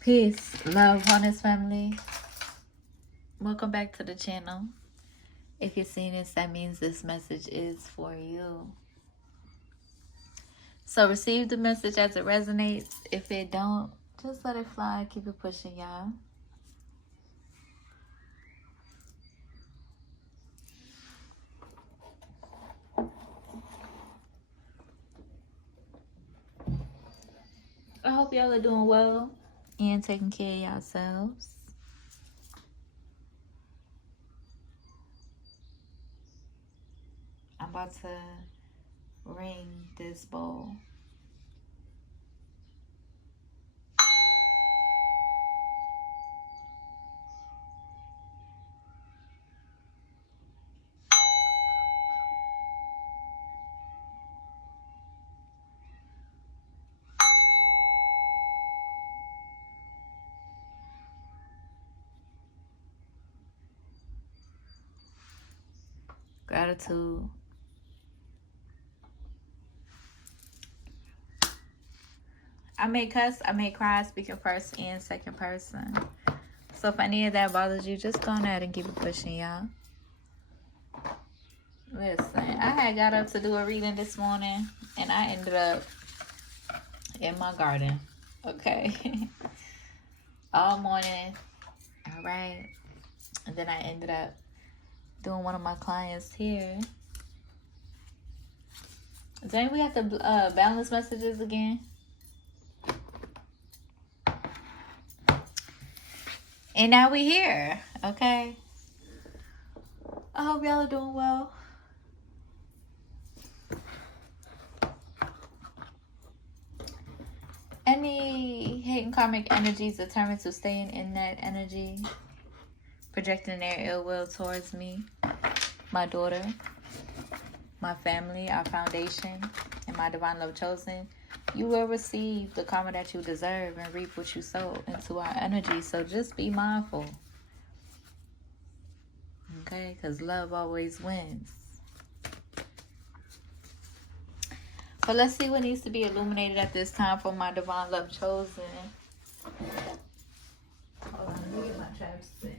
Peace, love, honest family. Welcome back to the channel. If you're seeing this, that means this message is for you. So receive the message as it resonates. If it don't, just let it fly. Keep it pushing, y'all. I hope y'all are doing well and taking care of yourselves. I'm about to ring this bowl. Gratitude. I may cuss, I may cry, speaking first and second person. So if any of that bothers you, just go ahead and keep it pushing, y'all. Listen, I had got up to do a reading this morning, and I ended up in my garden. Okay. All morning. All right. And then I ended up doing one of my clients here. Then we have to balance messages again. And now we here. Okay. I hope y'all are doing well. Any hate and karmic energies determined to stay in that energy, projecting their ill will towards me, my daughter, my family, our foundation, and my divine love chosen, you will receive the karma that you deserve and reap what you sow into our energy. So just be mindful. Okay? Because love always wins. So let's see what needs to be illuminated at this time for my divine love chosen. Hold on, let me get my traps in.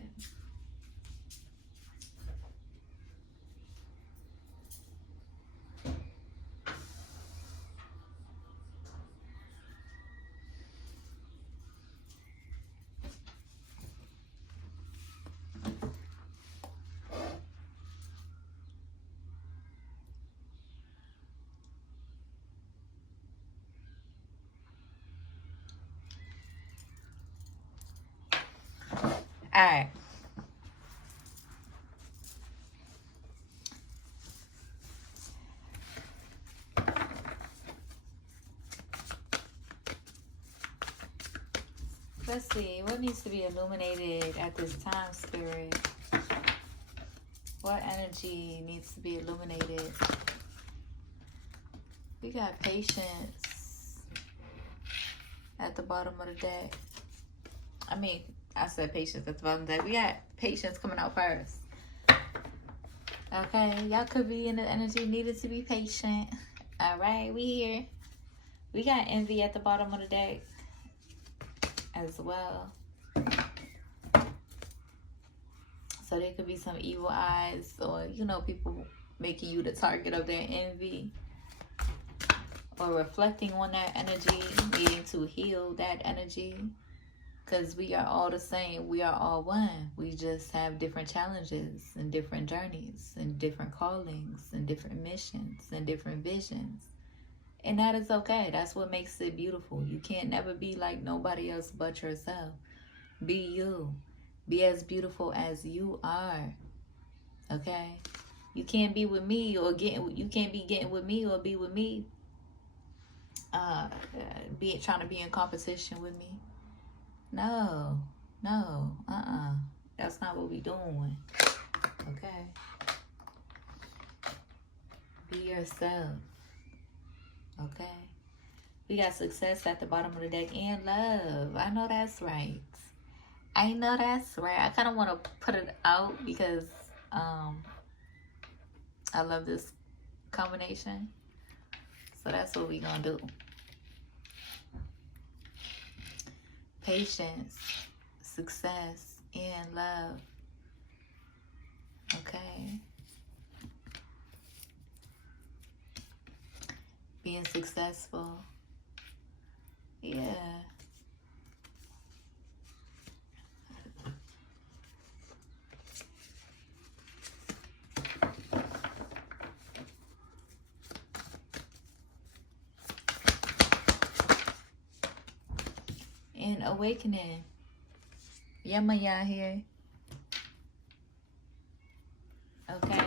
All right. Let's see. What needs to be illuminated at this time, Spirit? What energy needs to be illuminated? We got patience at the bottom of the deck. I said patience at the bottom of the deck. We got patience coming out first. Okay, y'all could be in the energy needed to be patient. All right, we here. We got envy at the bottom of the deck as well. So there could be some evil eyes, or people making you the target of their envy, or reflecting on that energy, needing to heal that energy. Because we are all the same. We are all one. We just have different challenges and different journeys and different callings and different missions and different visions. And that is okay. That's what makes it beautiful. You can't never be like nobody else but yourself. Be you. Be as beautiful as you are. Okay? You can't be with me or you can't be getting with me or be with me. Trying to be in competition with me. No. That's not what we doing. Okay? Be yourself. Okay? We got success at the bottom of the deck and love. I know that's right. I kind of want to put it out because I love this combination. So that's what we gonna do. patience, success, and love. Okay. Being successful. Yeah. And awakening. Yamaya here. Okay.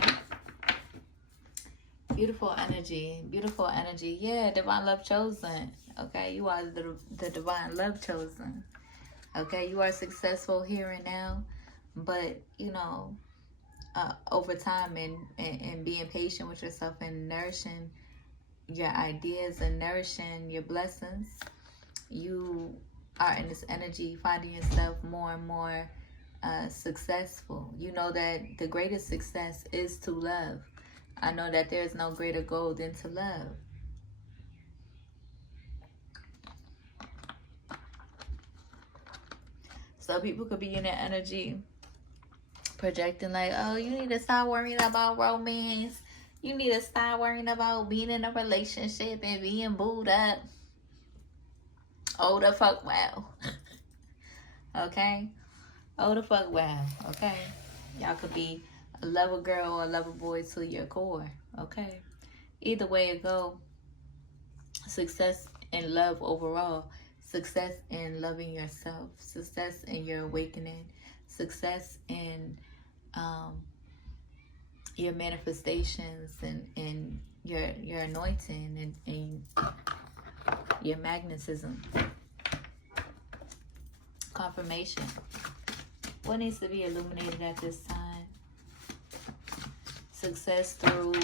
Beautiful energy. Beautiful energy. Yeah, divine love chosen. Okay, you are the divine love chosen. Okay, you are successful here and now. But, you know, over time and being patient with yourself and nourishing your ideas and nourishing your blessings, you are in this energy finding yourself more and more successful. You know that the greatest success is to love. I know that there is no greater goal than to love. So people could be in that energy projecting like, oh, you need to stop worrying about romance. You need to stop worrying about being in a relationship and being booed up. Oh, the fuck wow. Okay? Oh, the fuck wow. Okay? Y'all could be a lover girl or a lover boy to your core. Okay? Either way it go, success and love overall. Success in loving yourself. Success in your awakening. Success in your manifestations and your anointing and your magnetism. Confirmation. What needs to be illuminated at this time? Success through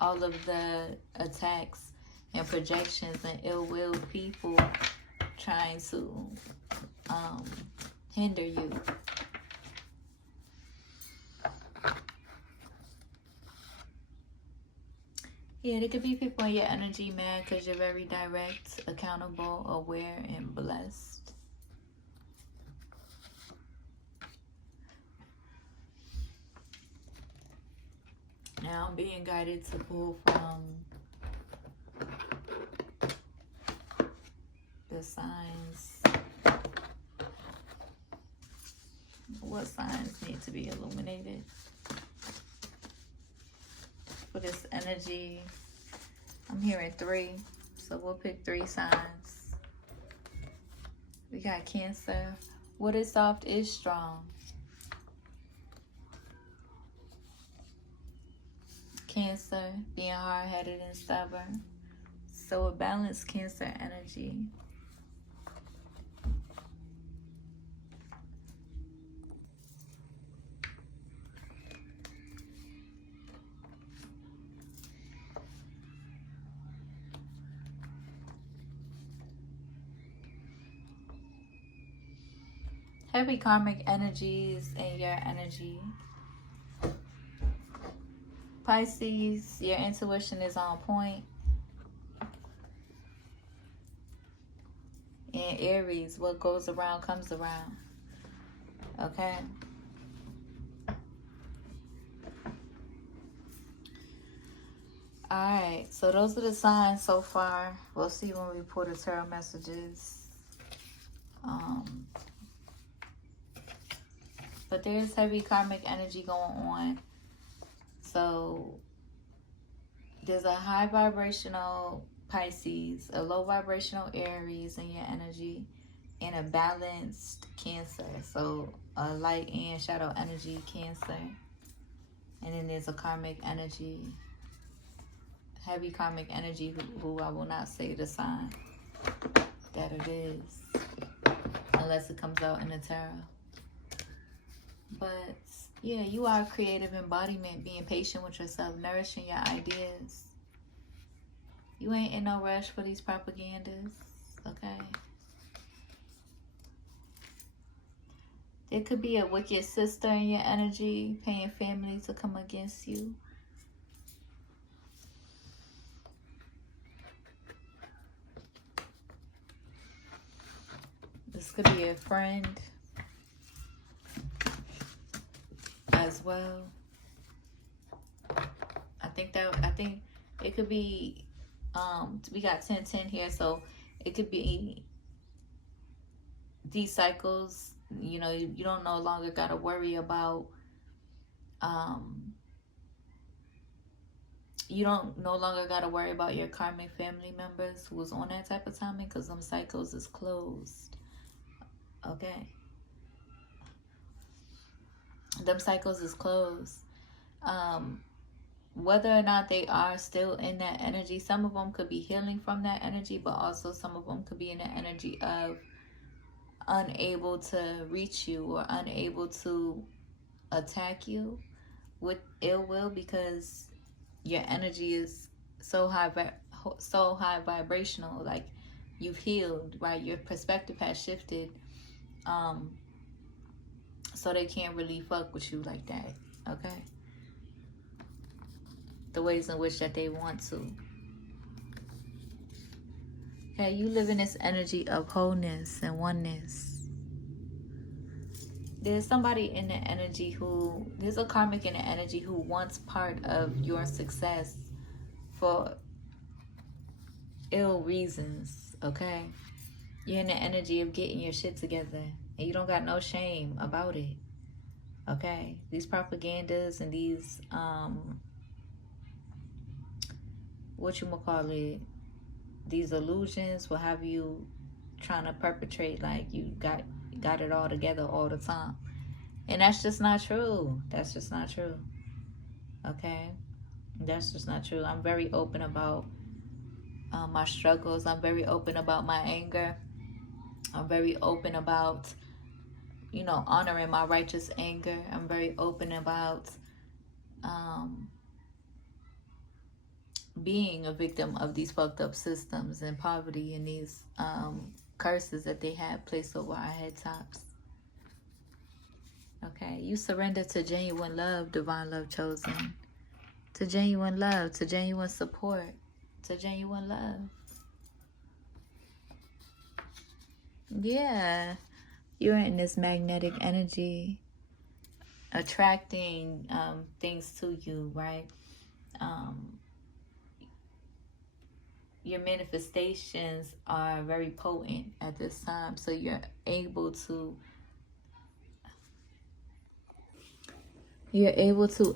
all of the attacks and projections and ill-willed people trying to hinder you. Yeah, there could be people in your energy mad because you're very direct, accountable, aware, and blessed. Now I'm being guided to pull from the signs. What signs need to be illuminated for this energy? I'm hearing 3, so we'll pick 3 signs. We got Cancer. What is soft is strong. Cancer, being hard-headed and stubborn. So a balanced Cancer energy. Heavy karmic energies in your energy. Pisces, your intuition is on point. And Aries, what goes around comes around. Okay? Alright, so those are the signs so far. We'll see when we pull the tarot messages. But there's heavy karmic energy going on. So there's a high vibrational Pisces, a low vibrational Aries in your energy, and a balanced Cancer. So a light and shadow energy Cancer. And then there's a karmic energy, heavy karmic energy, who I will not say the sign that it is, unless it comes out in the tarot. But yeah, you are creative embodiment, being patient with yourself, nourishing your ideas. You ain't in no rush for these propagandas, okay? There could be a wicked sister in your energy, paying family to come against you. This could be a friend as well. I think it could be, we got 10-10 here, so it could be these cycles. You know, you don't no longer got to worry about, you don't no longer got to worry about your karmic family members who was on that type of timing, because them cycles is closed. Okay. Them cycles is closed. Whether or not they are still in that energy, some of them could be healing from that energy, but also some of them could be in the energy of unable to reach you or unable to attack you with ill will, because your energy is so high vibrational. Like, you've healed, right? Your perspective has shifted, so they can't really fuck with you like that. Okay, the ways in which that they want to. Okay, you live in this energy of wholeness and oneness. There's somebody in the energy there's a karmic in the energy who wants part of your success for ill reasons, okay? You're in the energy of getting your shit together, and you don't got no shame about it, okay? These propagandas and these, these illusions will have you trying to perpetrate like you got it all together all the time. And that's just not true. That's just not true. Okay? That's just not true. I'm very open about my struggles. I'm very open about my anger. I'm very open about, you know, honoring my righteous anger. I'm very open about being a victim of these fucked up systems and poverty and these curses that they have placed over our head tops. Okay, you surrender to genuine love, divine love chosen. To genuine love, to genuine support, to genuine love. Yeah, you're in this magnetic energy, attracting things to you, right? Your manifestations are very potent at this time, so you're able to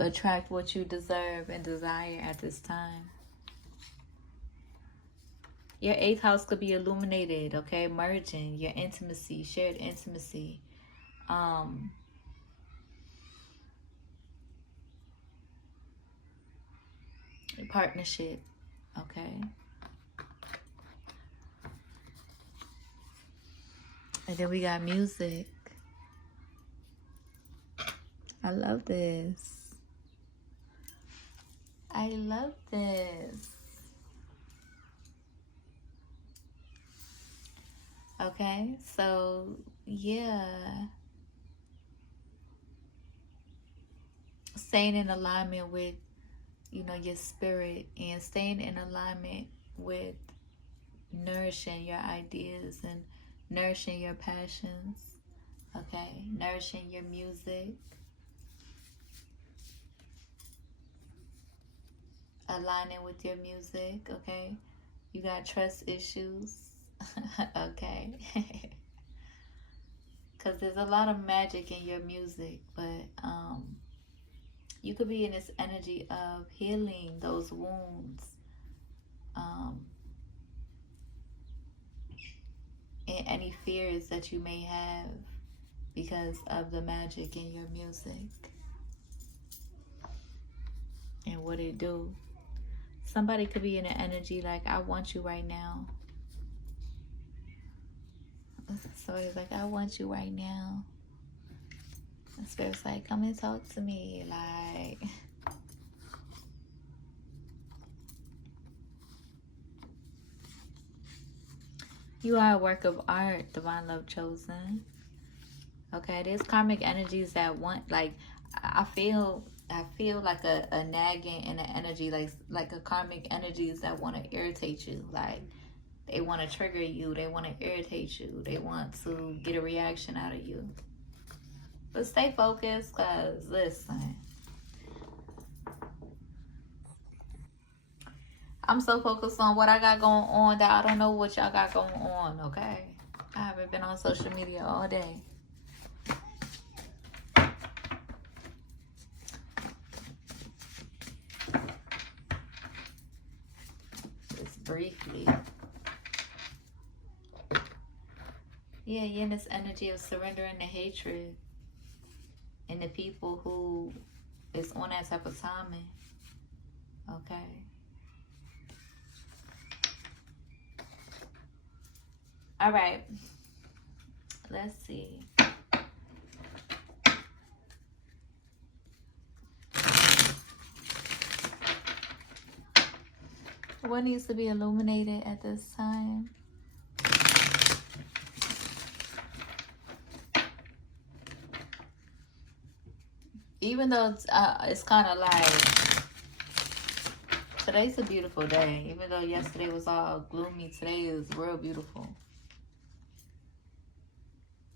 attract what you deserve and desire at this time. Your 8th house could be illuminated, okay? Merging, your intimacy, shared intimacy. Partnership, okay? And then we got music. I love this. I love this. Okay, so yeah. Staying in alignment with, you know, your spirit, and staying in alignment with nourishing your ideas and nourishing your passions. Okay, nourishing your music. Aligning with your music, okay? You got trust issues, okay? Because there's a lot of magic in your music, but you could be in this energy of healing those wounds, and any fears that you may have because of the magic in your music and what it do. Somebody could be in an energy like, I want you right now. So it's like, I want you right now. And Spirit's like, come and talk to me. Like, you are a work of art, divine love chosen. Okay, there's karmic energies that want, like, I feel like a nagging in the energy, like a karmic energies that want to irritate you. Like, They want to trigger you. They want to irritate you. They want to get a reaction out of you. But stay focused, because listen, I'm so focused on what I got going on that I don't know what y'all got going on, okay? I haven't been on social media all day. Just briefly. Yeah, you're in this energy of surrendering the hatred and the people who is on that type of timing. Okay. All right. Let's see. What needs to be illuminated at this time? Even though it's kind of like, today's a beautiful day. Even though yesterday was all gloomy, today is real beautiful.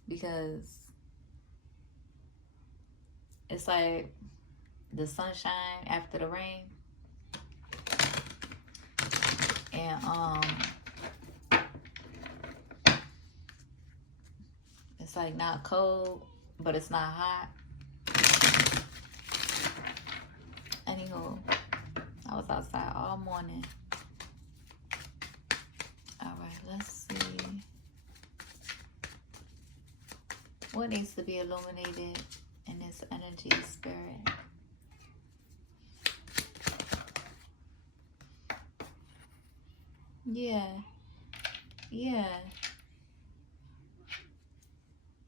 Because it's like the sunshine after the rain. And it's like not cold, but it's not hot. Anywho, I was outside all morning. All right, let's see. What needs to be illuminated in this energy, spirit? Yeah. Yeah.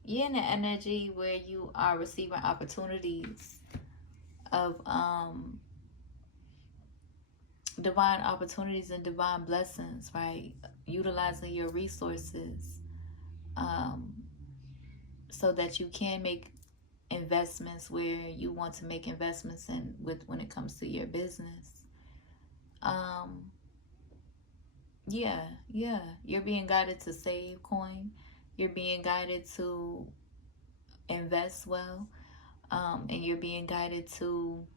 You're in the energy where you are receiving opportunities of divine opportunities and divine blessings, right? Utilizing your resources so that you can make investments where you want to make investments in when it comes to your business. Yeah, you're being guided to save coin. You're being guided to invest well, and you're being guided to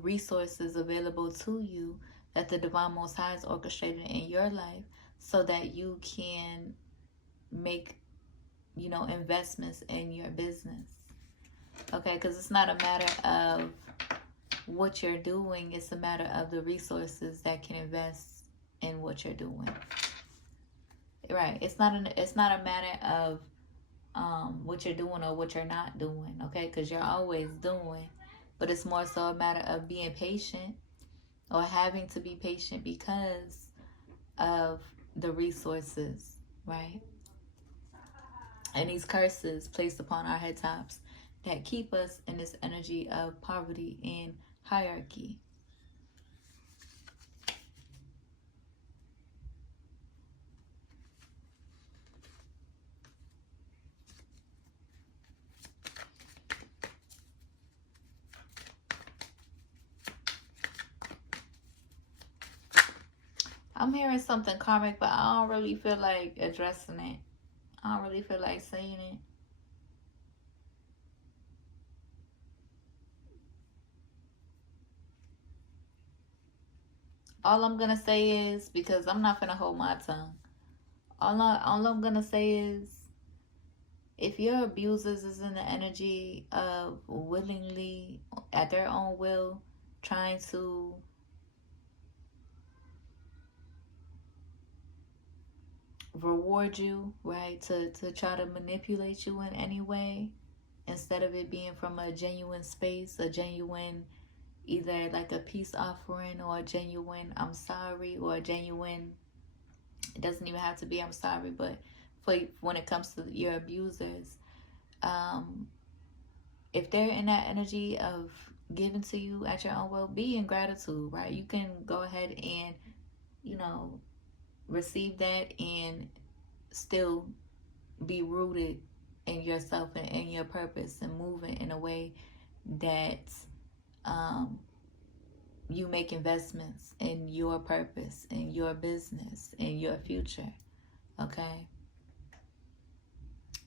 resources available to you that the Divine Most High is orchestrated in your life so that you can make, investments in your business. Okay, because it's not a matter of what you're doing. It's a matter of the resources that can invest in what you're doing. Right. It's not a matter of what you're doing or what you're not doing. Okay, because you're always doing. But it's more so a matter of being patient or having to be patient because of the resources, right? And these curses placed upon our head tops that keep us in this energy of poverty and hierarchy. I'm hearing something karmic, but I don't really feel like addressing it. I don't really feel like saying it. All I'm going to say is, because I'm not going to hold my tongue. All I'm going to say is, if your abusers is in the energy of willingly, at their own will, trying to reward you, right, to try to manipulate you in any way, instead of it being from a genuine space, a genuine, either like a peace offering or a genuine I'm sorry, or a genuine, it doesn't even have to be I'm sorry, but when it comes to your abusers, if they're in that energy of giving to you at your own will, be in gratitude, right? You can go ahead and, receive that and still be rooted in yourself and in your purpose and moving in a way that you make investments in your purpose, in your business, in your future. Okay?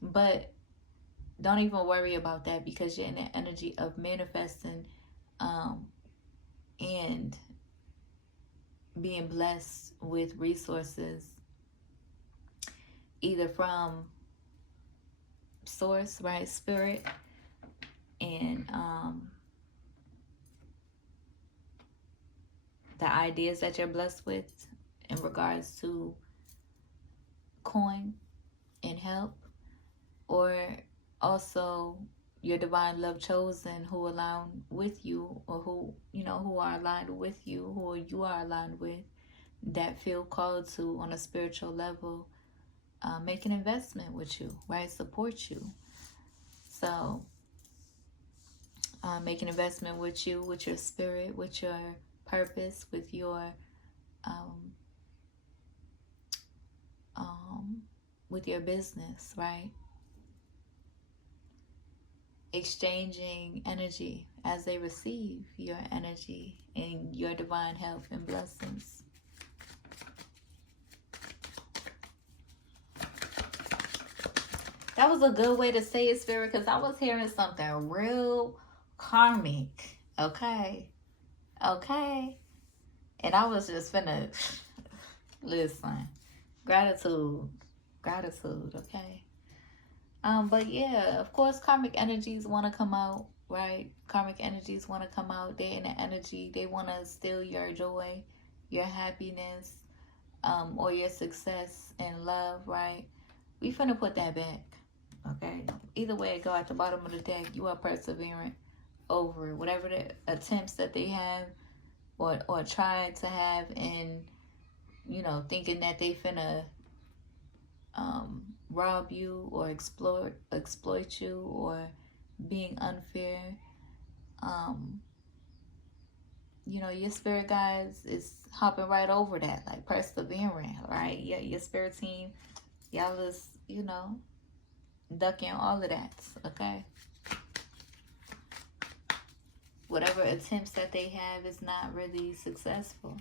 But don't even worry about that, because you're in the energy of manifesting and being blessed with resources, either from source, right, spirit, and the ideas that you're blessed with in regards to coin and help, or also your divine love chosen who align with you, or who, you know, who are aligned with you, who you are aligned with, that feel called to on a spiritual level, make an investment with you, right? Support you. So make an investment with you, with your spirit, with your purpose, with your with your business, right? Exchanging energy as they receive your energy and your divine health and blessings. That was a good way to say it, Spirit, because I was hearing something real karmic. Okay? Okay? And I was just finna, listen, gratitude, okay? But yeah, of course, karmic energies want to come out, right? Karmic energies want to come out. They're in the energy. They want to steal your joy, your happiness, or your success and love, right? We finna put that back, okay? Either way it go, at the bottom of the deck, you are persevering over whatever the attempts that they have or try to have, and, you know, thinking that they finna rob you or exploit you, or being unfair. You know, your spirit guides is hopping right over that, like persevering, right? Yeah, your spirit team, y'all is, you know, ducking all of that, okay? Whatever attempts that they have is not really successful.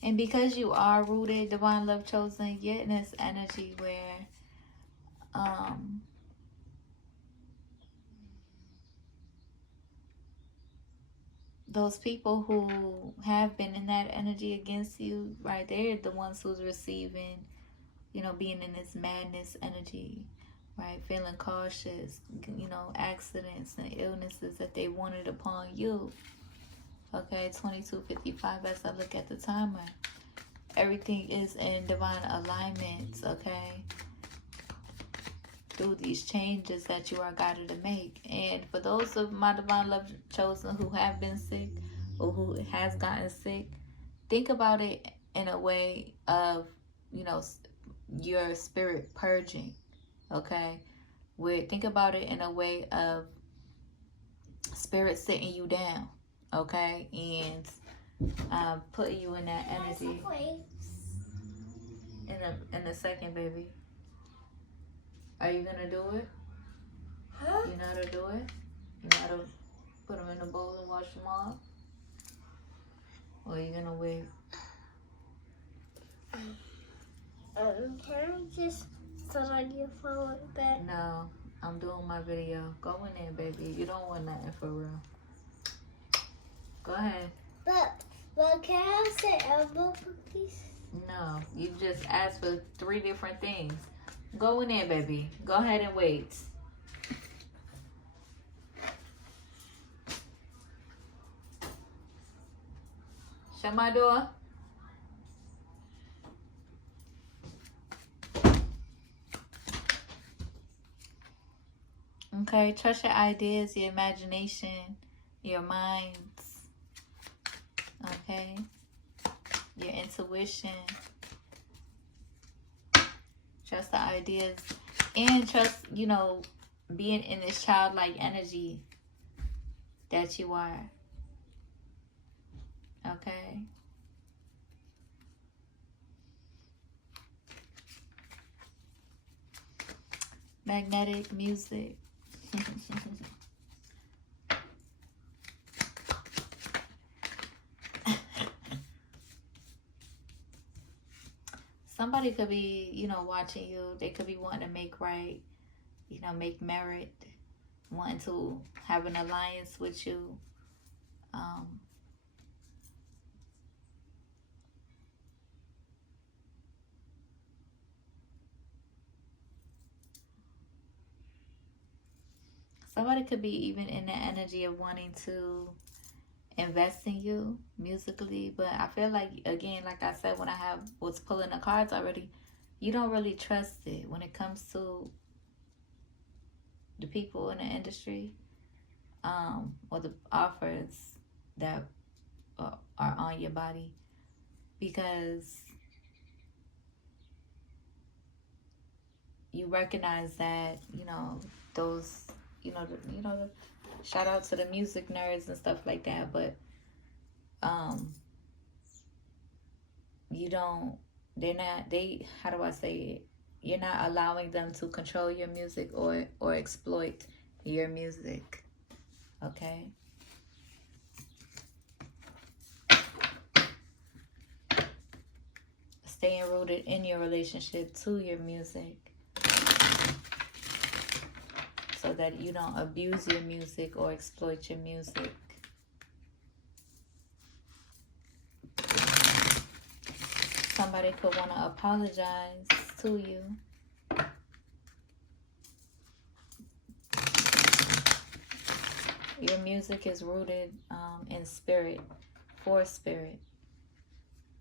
And because you are rooted, divine love chosen, you're in this energy where those people who have been in that energy against you, right, they're the ones who's receiving, you know, being in this madness energy, right, feeling cautious, you know, accidents and illnesses that they wanted upon you. Okay, 22:55 as I look at the timer. Everything is in divine alignment, okay? Through these changes that you are guided to make. And for those of my divine love chosen who have been sick or who has gotten sick, think about it in a way of, you know, your spirit purging, okay? Where think about it in a way of spirit sitting you down, okay? And putting you in that energy. In a second, baby. Are you gonna do it? Huh? You know how to do it? You know how to put them in a bowl and wash them off? Or are you gonna wait? Can I just sit on your phone like that? No, I'm doing my video. Go in there, baby. You don't want nothing for real. Go ahead. But can I say elbow cookies? No, you just asked for 3 different things. Go in there, baby. Go ahead and wait. Shut my door. Okay, trust your ideas, your imagination, your minds. Okay? Your intuition. Trust the ideas. And trust, you know, being in this childlike energy that you are. Okay? Magnetic music. somebody could be, you know, watching you. They could be wanting to make right, you know, make merit, wanting to have an alliance with you. Um, somebody could be even in the energy of wanting to invest in you musically, but I feel like, again, like I said, when I was pulling the cards already, you don't really trust it when it comes to the people in the industry, or the offers that are on your body, because you recognize that, you know, those, shout out to the music nerds and stuff like that, but you don't, how do I say it? You're not allowing them to control your music or exploit your music. Okay? Staying rooted in your relationship to your music, so that you don't abuse your music or exploit your music. Somebody could want to apologize to you. Your music is rooted in spirit, for spirit,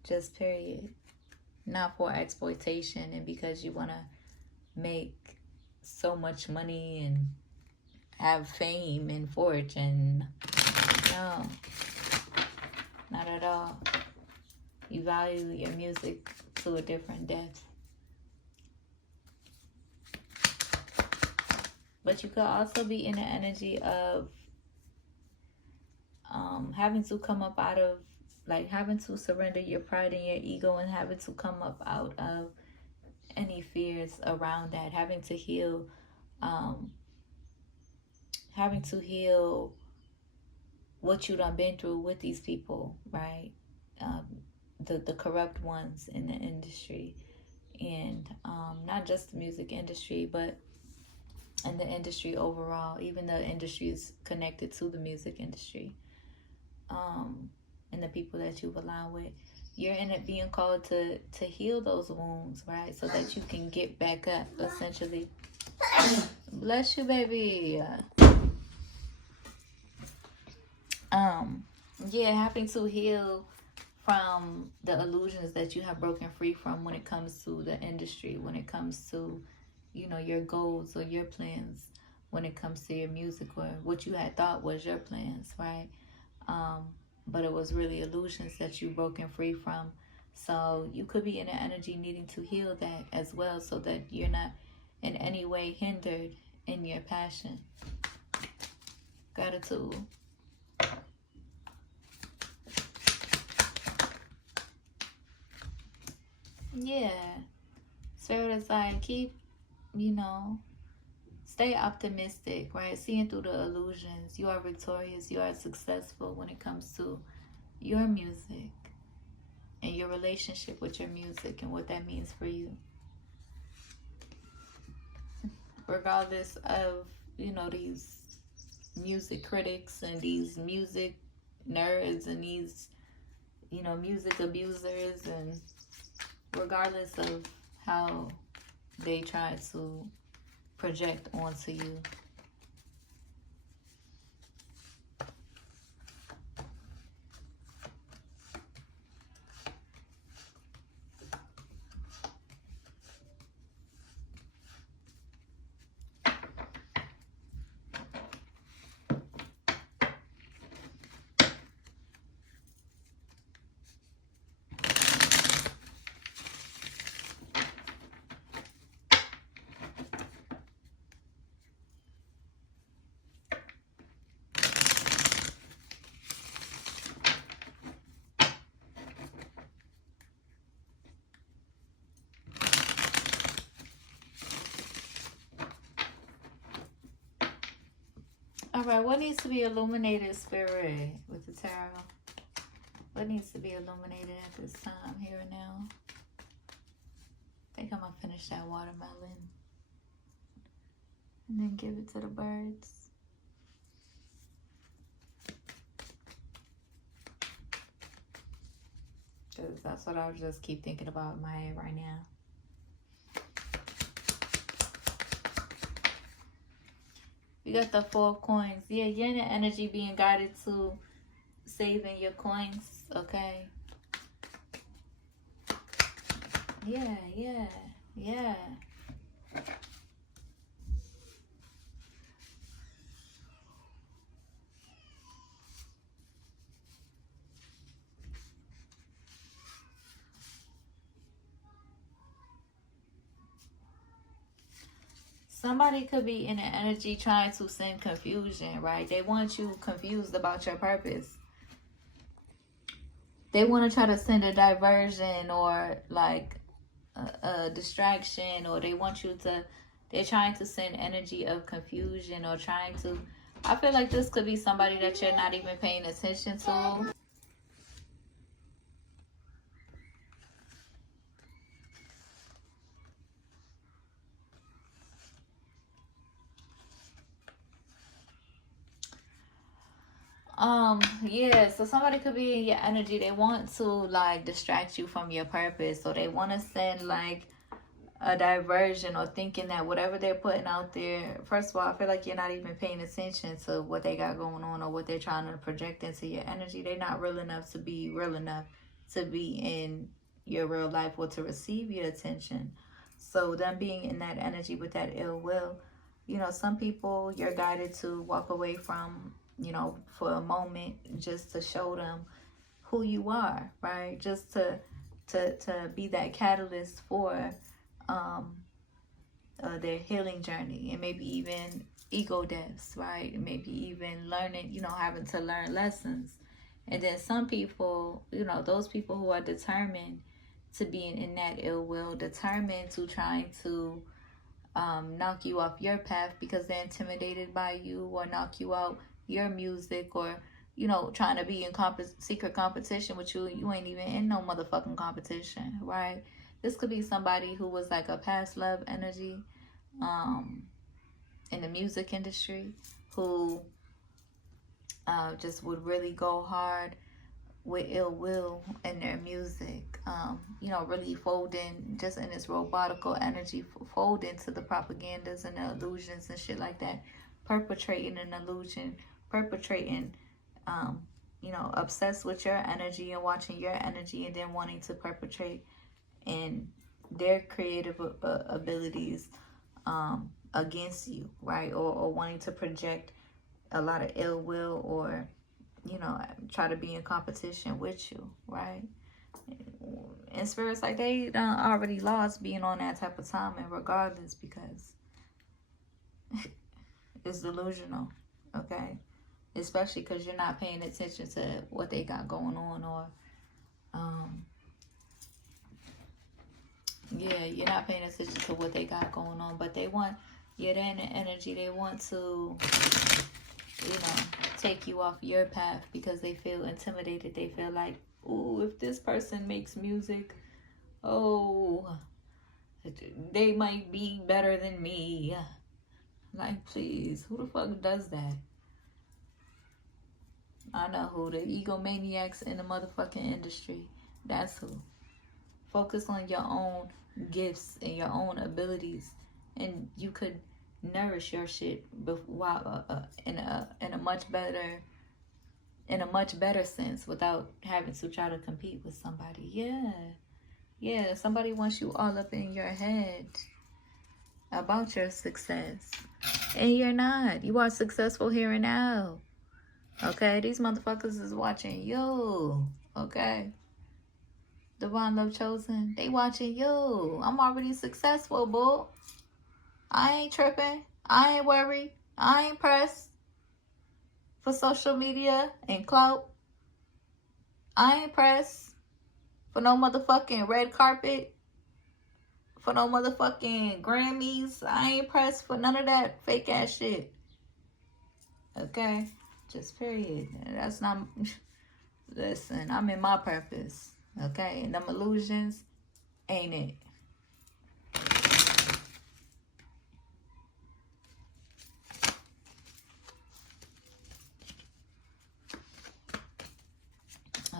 just period. Not for exploitation and because you want to make so much money and have fame and fortune. No, not at all. You value your music to a different depth. But you could also be in the energy of having to come up out of, like, having to surrender your pride and your ego, and having to come up out of any fears around that, having to heal what you done been through with these people, right? The corrupt ones in the industry, and not just the music industry, but in the industry overall, even the industries connected to the music industry, and the people that you've aligned with. You're in it being called to heal those wounds, right? So that you can get back up, essentially. Bless you, baby. Yeah, having to heal from the illusions that you have broken free from when it comes to the industry, when it comes to, you know, your goals or your plans, when it comes to your music or what you had thought was your plans, right? But it was really illusions that you broken free from. So you could be in an energy needing to heal that as well, so that you're not in any way hindered in your passion. Gratitude. Yeah. Spirit is like, keep, stay optimistic, right? Seeing through the illusions. You are victorious. You are successful when it comes to your music and your relationship with your music and what that means for you. Regardless of, these music critics and these music nerds and these, music abusers, and regardless of how they try to project onto you. All right, what needs to be illuminated, Spirit, with the tarot? What needs to be illuminated at this time, here and now? garnish that watermelon. And then give it to the birds. Because that's what I just keep thinking about in my head right now. You got the 4 coins. Yeah, you're in the energy being guided to saving your coins, okay? Yeah. Somebody could be in an energy trying to send confusion, right? They want you confused about your purpose. They want to try to send a diversion or like a distraction, or they want you to, they're trying to send energy of confusion or trying to, I feel like this could be somebody that you're not even paying attention to. Yeah, so somebody could be in your energy. They want to like distract you from your purpose. So they want to send like a diversion or thinking that whatever they're putting out there, first of all, I feel like you're not even paying attention to what they got going on or what they're trying to project into your energy. They're not real enough to be real enough to be in your real life or to receive your attention. So them being in that energy with that ill will, you know, some people you're guided to walk away from, you know, for a moment, just to show them who you are, right? Just to be that catalyst for their healing journey, and maybe even ego deaths, right? And maybe even learning, you know, having to learn lessons. And then some people, you know, those people who are determined to being in that ill will, determined to trying to knock you off your path because they're intimidated by you, or knock you out your music, or, you know, trying to be in secret competition with you. You ain't even in no motherfucking competition, right? This could be somebody who was like a past love energy in the music industry, who just would really go hard with ill will in their music, you know, really folding just in this robotical energy, folding to the propagandas and the illusions and shit like that, perpetrating an illusion, perpetrating, you know, obsessed with your energy and watching your energy, and then wanting to perpetrate in their creative abilities against you, right? Or wanting to project a lot of ill will, or, you know, try to be in competition with you, right? And spirits, like, they done already lost being on that type of time, and regardless, because it's delusional, okay? Especially because you're not paying attention to what they got going on, or yeah, you're not paying attention to what they got going on. But they want, you're there in the energy, they want to, you know, take you off your path because they feel intimidated. They feel like, ooh, if this person makes music, oh, they might be better than me. Like, please, who the fuck does that? I know who. The egomaniacs in the motherfucking industry. That's who. Focus on your own gifts and your own abilities, and you could nourish your shit while in a much better sense, without having to try to compete with somebody. Yeah, somebody wants you all up in your head about your success, and you're not. You are successful here and now, okay? These motherfuckers is watching you, okay? Divine Love Chosen, they watching you. I'm already successful, boo. I ain't tripping. I ain't worried. I ain't pressed for social media and clout. I ain't pressed for no motherfucking red carpet, for no motherfucking Grammys. I ain't pressed for none of that fake ass shit. Okay? Just period. That's not... Listen, I'm in my purpose. Okay? And them illusions ain't it.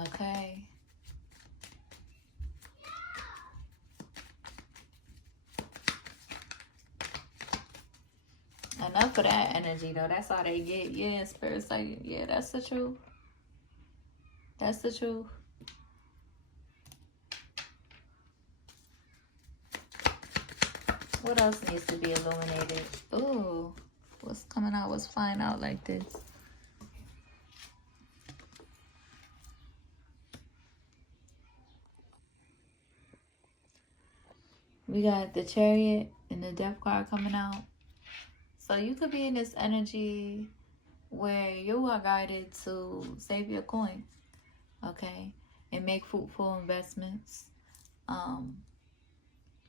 Okay. Enough of that energy, though. That's all they get. Yeah, Spirit's like, yeah, that's the truth. That's the truth. What else needs to be illuminated? Ooh, what's coming out? What's flying out like this? We got the Chariot and the Death card coming out. So you could be in this energy where you are guided to save your coin, okay, and make fruitful investments,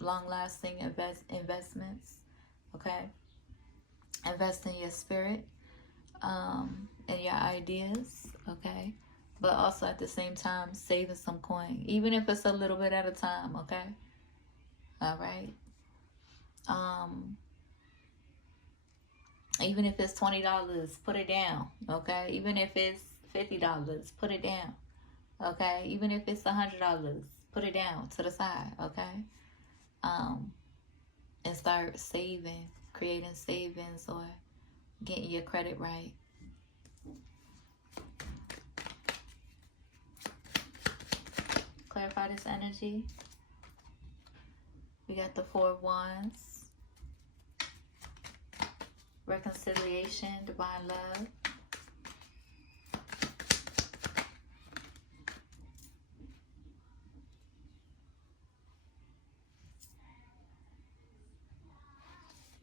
long-lasting investments, okay. Invest in your spirit, and your ideas, okay, but also at the same time saving some coin, even if it's a little bit at a time, okay. All right. Even if it's $20, put it down, okay? Even if it's $50, put it down, okay? Even if it's $100, put it down to the side, okay? And start saving, creating savings, or getting your credit right. Clarify this energy. We got the Four of Wands. Reconciliation, divine love.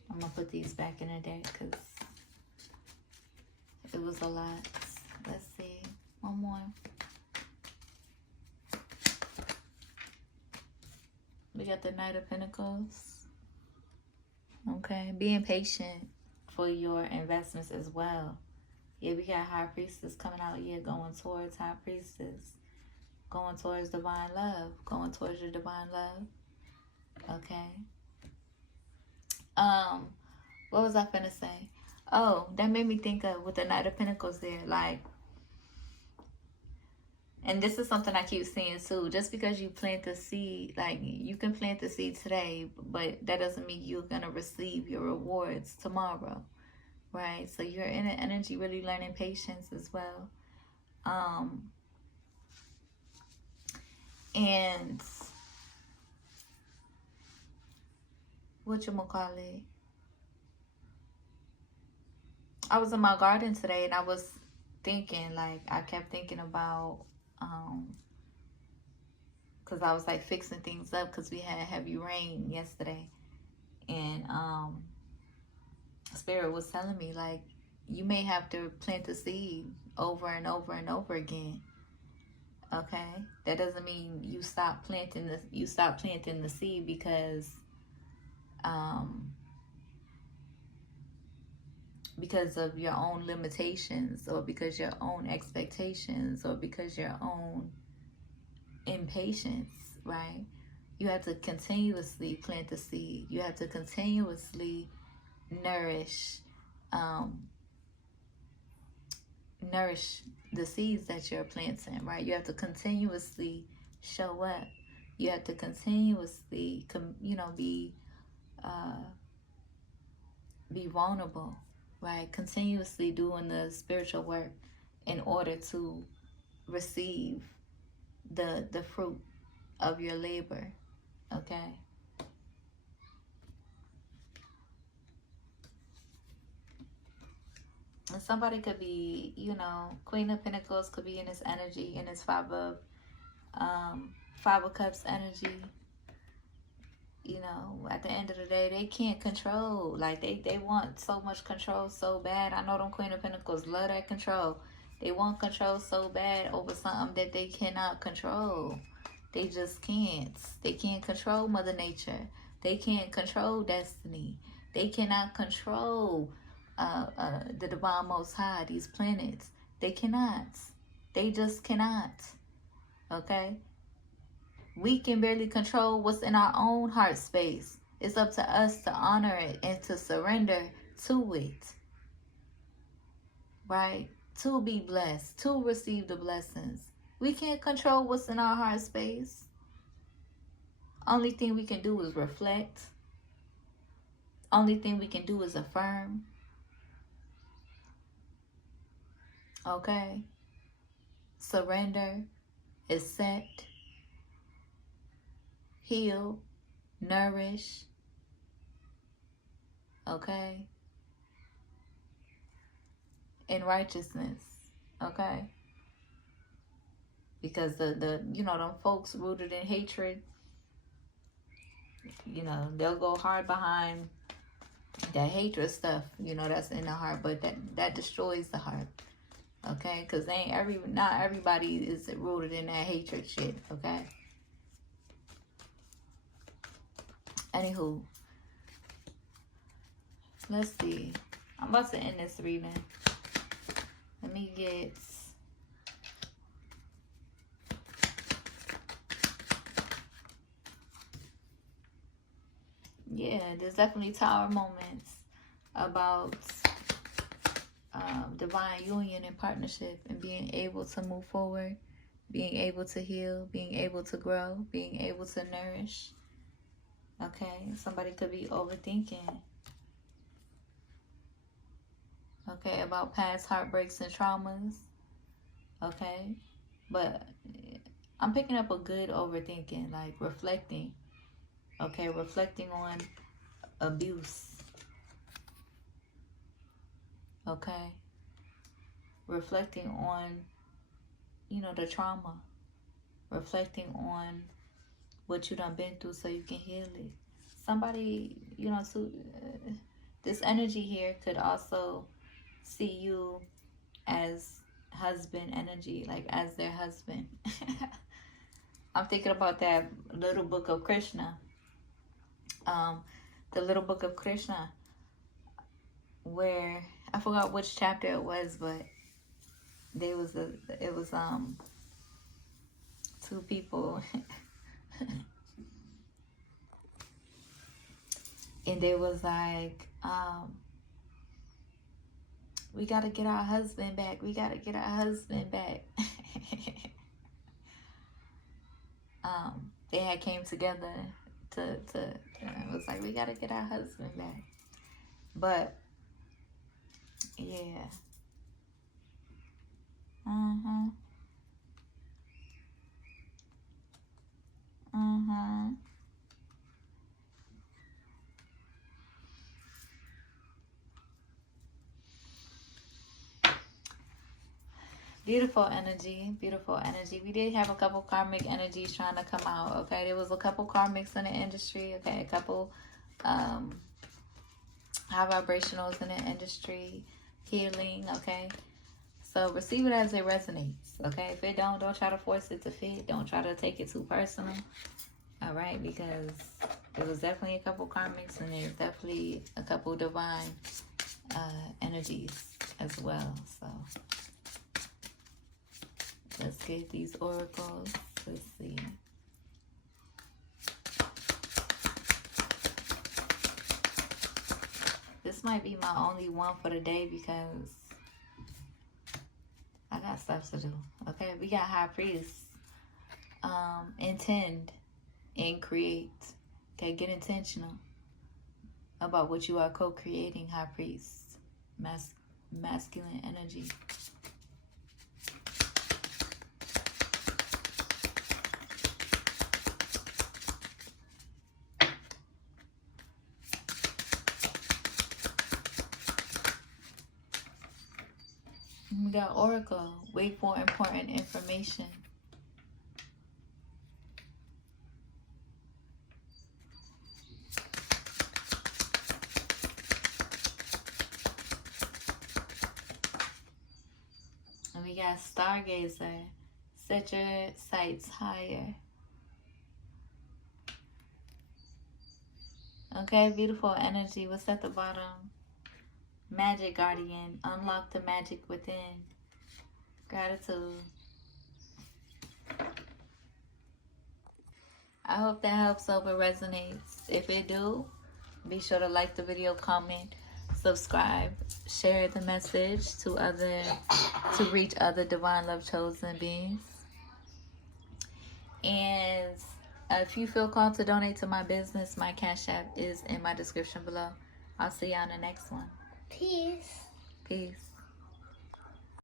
I'm gonna put these back in the deck because it was a lot. Let's see. One more. We got the Knight of Pentacles. Okay, being patient for your investments as well. Yeah, we got High Priestess coming out here, going towards High Priestess, going towards divine love, going towards your divine love. Okay. What was I finna say? Oh, that made me think of with the Knight of Pentacles there, like, and this is something I keep seeing too. Just because you plant the seed, like, you can plant the seed today, but that doesn't mean you're gonna receive your rewards tomorrow, right? So you're in an energy really learning patience as well. And whatchamacallit? I was in my garden today and I was thinking, like, I kept thinking about, because I was like fixing things up because we had heavy rain yesterday. And Spirit was telling me, like, you may have to plant the seed over and over and over again. Okay, that doesn't mean you stop planting the seed because of your own limitations, or because your own expectations, or because your own impatience, right? You have to continuously plant the seed. You have to continuously nourish the seeds that you're planting, right? You have to continuously show up. You have to continuously, be vulnerable, right? Continuously doing the spiritual work in order to receive the fruit of your labor, okay? And somebody could be, Queen of Pentacles could be in this energy, in this Five of Cups energy. At the end of the day, they can't control. Like, they want so much control so bad. I know them Queen of Pentacles love that control. They want control so bad over something that they cannot control. They just can't. They can't control Mother Nature. They can't control destiny. They cannot control the Divine Most High, these planets. They cannot. They just cannot. Okay? We can barely control what's in our own heart space. It's up to us to honor it and to surrender to it. Right? To be blessed, to receive the blessings. We can't control what's in our heart space. Only thing we can do is reflect. Only thing we can do is affirm. Okay? Surrender, accept, heal, nourish. Okay? In righteousness. Okay? Because the you know, them folks rooted in hatred, you know, they'll go hard behind that hatred stuff, you know, that's in the heart, but that destroys the heart. Okay? Because not everybody is rooted in that hatred shit. Okay? Anywho, let's see. I'm about to end this reading. Let me get... Yeah, there's definitely tower moments about divine union and partnership and being able to move forward, being able to heal, being able to grow, being able to nourish. Okay, somebody could be overthinking. Okay, about past heartbreaks and traumas. Okay, but I'm picking up a good overthinking, like reflecting. Okay, reflecting on abuse. Okay, reflecting on, you know, the trauma. Reflecting on what you done been through so you can heal it. Somebody, you know, this energy here could also see you as husband energy, like as their husband. I'm thinking about that little book of Krishna. The little book of Krishna, where I forgot which chapter it was, but it was two people and they was like, we gotta get our husband back. We gotta get our husband back. They had came together to it was like, we gotta get our husband back. But yeah. Beautiful energy, beautiful energy. We did have a couple karmic energies trying to come out. Okay, there was a couple karmics in the industry. Okay, a couple high vibrationals in the industry, healing. Okay, so receive it as it resonates. Okay, if it don't try to force it to fit. Don't try to take it too personal. All right, because there was definitely a couple karmics and there's definitely a couple divine energies as well. So let's get these oracles. Let's see. This might be my only one for the day because I got stuff to do. Okay, we got High Priest. Intend and create. Okay, get intentional about what you are co-creating, High Priest. Masculine energy. We got Oracle. Wait for important information. And we got Stargazer. Set your sights higher. Okay, beautiful energy. What's at the bottom? Magic Guardian. Unlock the magic within. Gratitude. I hope that helps or resonates. If it do, be sure to like the video, comment, subscribe, share the message to reach other divine love chosen beings. And if you feel called to donate to my business, my Cash App is in my description below. I'll see y'all in the next one. Peace. Peace.